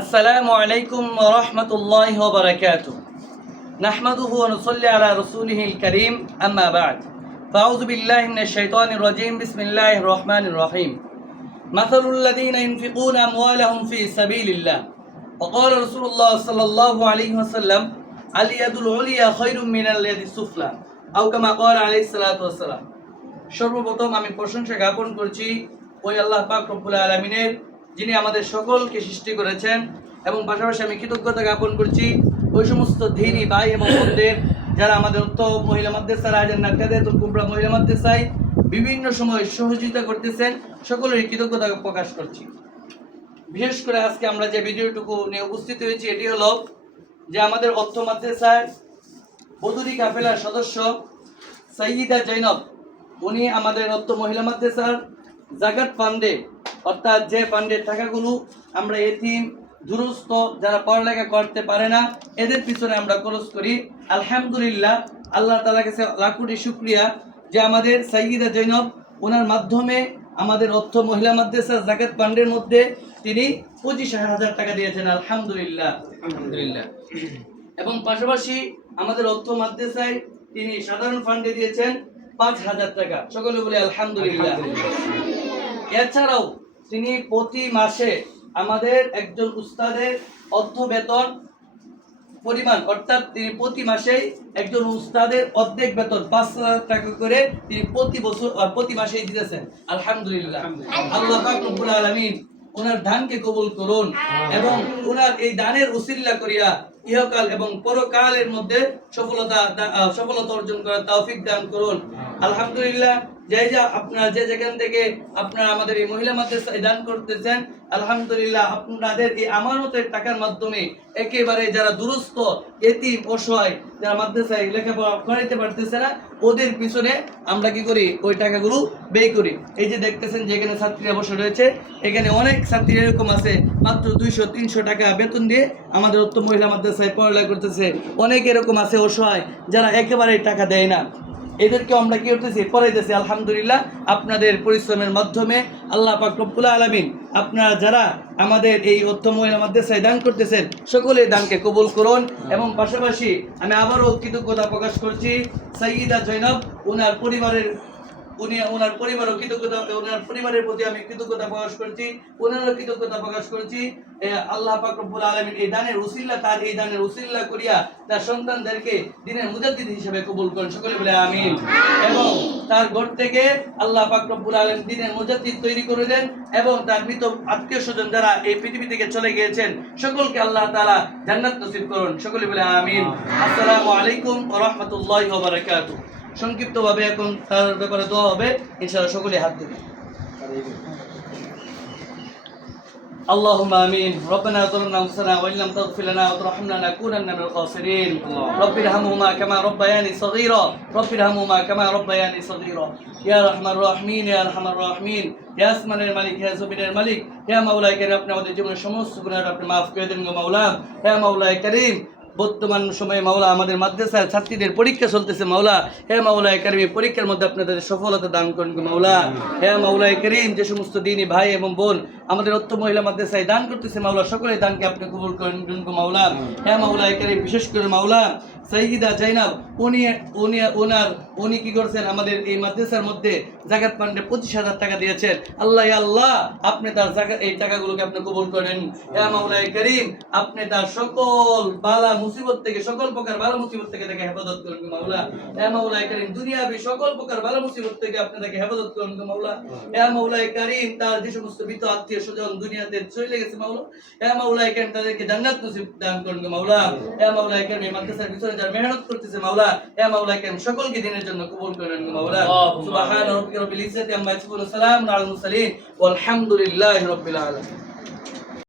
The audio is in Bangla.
السلام عليكم ورحمة الله وبركاته. نحمده ونصلي على رسوله الكريم أما بعد. فأعوذ بالله من الشيطان الرجيم. بسم الله الرحمن الرحيم. مثل الذين ينفقون أموالهم في سبيل الله وقال رسول الله صلى الله عليه وسلم اليد العليا خير من اليد السفلى أو كما قال عليه الصلاة والسلام. সর্বপ্রথম আমি প্রশংসা জ্ঞাপন করছি ওই আল্লাহ পাক রব্বুল আলামিনের, যিনি আমাদের সকলকে সৃষ্টি করেছেন, এবং পাশাপাশি আমি কৃতজ্ঞতা জ্ঞাপন করছি ওই সমস্ত দিনী ভাই এবং বোনদের যারা আমাদের মহিলা মাদ্রাসা রায়জান নাকাদাতুল কুবরা মহিলা মাদ্রাসায় বিভিন্ন সময় সহযোগিতা করতেছেন, সকলেরই কৃতজ্ঞতা প্রকাশ করছি। বিশেষ করে আজকে আমরা যে ভিডিওটুকু নিয়ে উপস্থিত হয়েছি এটি হলো যে আমাদের অর্থ মাদ্রাসার বদুরি কাফেলার সদস্য সাইয়্যিদা জৈনব, উনি আমাদের অর্থ মহিলা মাদ্রাসার জাকাত ফান্ডে, অর্থাৎ যে ফান্ডের টাকাগুলো আমরা এতিম দুরস্ত যারা পড়ালেখা করতে পারে না এদের পিছনে আমরা খরচ করি। আলহামদুলিল্লাহ, আল্লাহ তাআলার কাছে লাখ কোটি শুকরিয়া যে আমাদের সাইয়্যিদা জৈনব ওনার মাধ্যমে আমাদের অর্থ মহিলা মাদ্রাসার জাকাত ফান্ডের মধ্যে তিনি 25,000 টাকা দিয়েছেন। আলহামদুলিল্লাহ আলহামদুলিল্লাহ। এবং পাশাপাশি আমাদের অর্থ মাদ্রাসায় তিনি সাধারণ ফান্ডে দিয়েছেন 5,000 টাকা। সকলে বলে আলহামদুলিল্লাহ। এছাড়াও তিনি প্রতি মাসে আমাদের একজন উস্তাদের অর্ধ বেতন পরিমাণ, অর্থাৎ তিনি প্রতি মাসে একজন উস্তাদের অর্ধেক বেতন 5,000 টাকা করে তিনি প্রতি মাসেই দিতেছেন। আলহামদুলিল্লাহ। আল্লাহ পাক রব্বুল আলামিন ওনার দানকে কবুল করুন এবং ওনার এই দানের উসিলা করিয়া ইহকাল এবং পরকালের মধ্যে সফলতা অর্জন করার তৌফিক দান করুন। আলহামদুলিল্লাহ। আপনারা যে যেখান থেকে আপনারা আমাদের এই মহিলা মাদ্রাসায় দান করতেছেন, আলহামদুলিল্লাহ, আপনাদের এই আমানতের টাকার মাধ্যমে একেবারে যারা দুরস্ত এতিম অসহায় যারা মাদ্রাসায় লেখাপড়া করাইতে পারতেছে না ওদের পিছনে আমরা কি করি, ওই টাকাগুলো ব্যয় করি। এই যে দেখতেছেন যে এখানে ছাত্রীরা বসে রয়েছে, এখানে অনেক ছাত্রী এরকম আছে মাত্র 200-300 টাকা বেতন দিয়ে আমাদের অর্থ মহিলা মাদ্রাসায় পড়ালেখা করতেছে। অনেক এরকম আছে অসহায় যারা একেবারে টাকা দেয় না, এদেরকে আমরা কি করতেছি, পড়াইতেছি। আলহামদুলিল্লাহ, আপনাদের পরিশ্রমের মাধ্যমে আল্লাহ পাক রব্বুল আলামিন আপনারা যারা আমাদের এই অর্থ মহিলা মাদ্রাসায় দান করতেছেন সকলে দানকে কবুল করুন। এবং পাশাপাশি আমি আবারও কৃতজ্ঞতা প্রকাশ করছি সাইয়্যিদা জৈনব, ওনার পরিবারের পরিবারের প্রতি আমি কৃতজ্ঞতা প্রকাশ করছি, ওনারও কৃতজ্ঞতা প্রকাশ করছি। আল্লাহ পাক রব্বুল আলামিন এই দানের উসিলা, তার এই দানের উসিলা করিয়া তার সন্তানদেরকে দ্বীনের মুজাদ্দিদ হিসেবে কবুল করেন। সকলে বলে আমিন। এবং তার ঘর থেকে আল্লাহ পাক রব্বুল আলামিন দ্বীনের মুজাদ্দিদ তৈরি করে দেন এবং তার মৃত আত্মীয় স্বজন যারা এই পৃথিবী থেকে চলে গিয়েছেন সকলকে আল্লাহ তাআলা জান্নাত নসিব করুন। সকলে বলে আমিন। আসসালামু আলাইকুম ওয়া রাহমাতুল্লাহি ওয়া বারাকাতুহু। সংক্ষিপ্তভাবে এখন তার ব্যাপারে দোয়া হবে, ইনশাআল্লাহ সকলে হাত দেবে। اللهم آمين. ربنا ظلمنا أنفسنا وإن لم تغفر لنا وترحمنا لنكونن من الخاسرين. رب ارحمهما كما ربياني صغيرا. رب ارحمهما كما ربياني صغيرا. يا أرحم الراحمين يا أرحم الراحمين. يا আসমানের মালিক, হে জমিনের মালিক, হে মাওলায়ে কারীম, আপনি আমাদের জীবনের সমস্ত গুনাহ আপনি maaf করে দেন গো মাওলা। হে মাওলায়ে কারীম, বর্তমান সময়ে মাওলা আমাদের মাদ্রাসার ছাত্রীদের পরীক্ষা চলতেছে মাওলা, হে মাওলায়ে কারীম, পরীক্ষার মধ্যে আপনাদের সফলতা দান করুন গো মাওলা। হে মাওলায়ে কারীম, যে সমস্ত দ্বীনী ভাই এবং বোন আমাদের অর্থ মহিলা মাদ্রাসায় দান করতেছে মাওলা, সকলের দানকে আপনি কবুল করুন গো মাওলা। হে মাওলায়ে কারীম, বিশেষ করে মাওলা সাইয়্যিদা জৈনব উনি কি করছেন, আমাদের এই মাদ্রাসার মধ্যে জাকাত ফান্ডে 25,000 টাকা দিয়েছেন। আল্লাহ ইয়া আল্লাহ, আপনি তার জাকাত এই টাকাগুলোকে আপনি কবুল করেন। হে মাওলায়ে কারীম, আপনি তার সকল বালা মুসিবত থেকে, সকল প্রকার বালা মুসিবত থেকে তাকে হেফাজত করুন গো মাওলা। হে মাওলায়ে কারীম, দুনিয়াবি সকল প্রকার বালা মুসিবত থেকে আপনি তাকে হেফাজত করুন গো মাওলা। হে মাওলায়ে কারীম, তার যে সমস্ত মৃত আত্মীয় স্বজন দুনিয়াতে চলে গেছে মাওলা, হে মাওলায়ে কারীম, তাদেরকে জান্নাত নসিব দান করুন গো মাওলা। হে মাওলায়ে কারীম, এই মাদ্রাসার পিছনে যারা মেহনত করতেছে মাওলা, হে মাওলায়ে কারীম, সকলকে দিনের জন্য কবুল করেন গো মাওলা। সুবহান রাব্বিকা রাব্বিল ইজ্জাতি আম্মা ইয়াসিফুন, সালামুন আলাল মুরসালিন, ওয়াল হামদুলিল্লাহি রাব্বিল আলামিন।